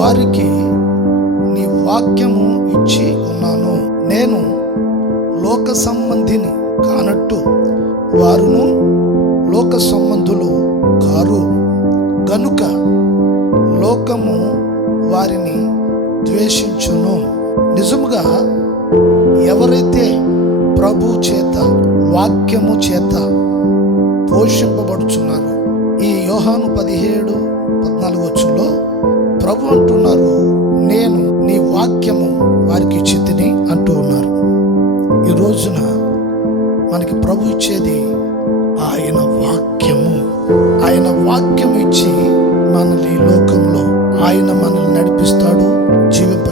వారికి నీ వాక్యము ఇచ్చి ఉన్నాను. నేను లోక సంబంధిని కానట్టు వారును లోక సంబంధులు కారు గనుక లోకము వారిని ద్వేషించును. నిజముగా ఎవరైతే ప్రభు చేత వాక్యము చేత పోషింపబడుచున్నారు, ఈ యోహాను 17:14 ప్రభు అంటున్నారు, నేను నీ వాక్యము వారికి ఇచ్చితిని అంటూ ఉన్నారు. ఈ రోజున మనకి ప్రభు ఇచ్చేది ఆయన వాక్యము. ఆయన వాక్యం ఇచ్చి మనల్ని లోకంలో ఆయన మనల్ని నడిపిస్తాడు, జీవింప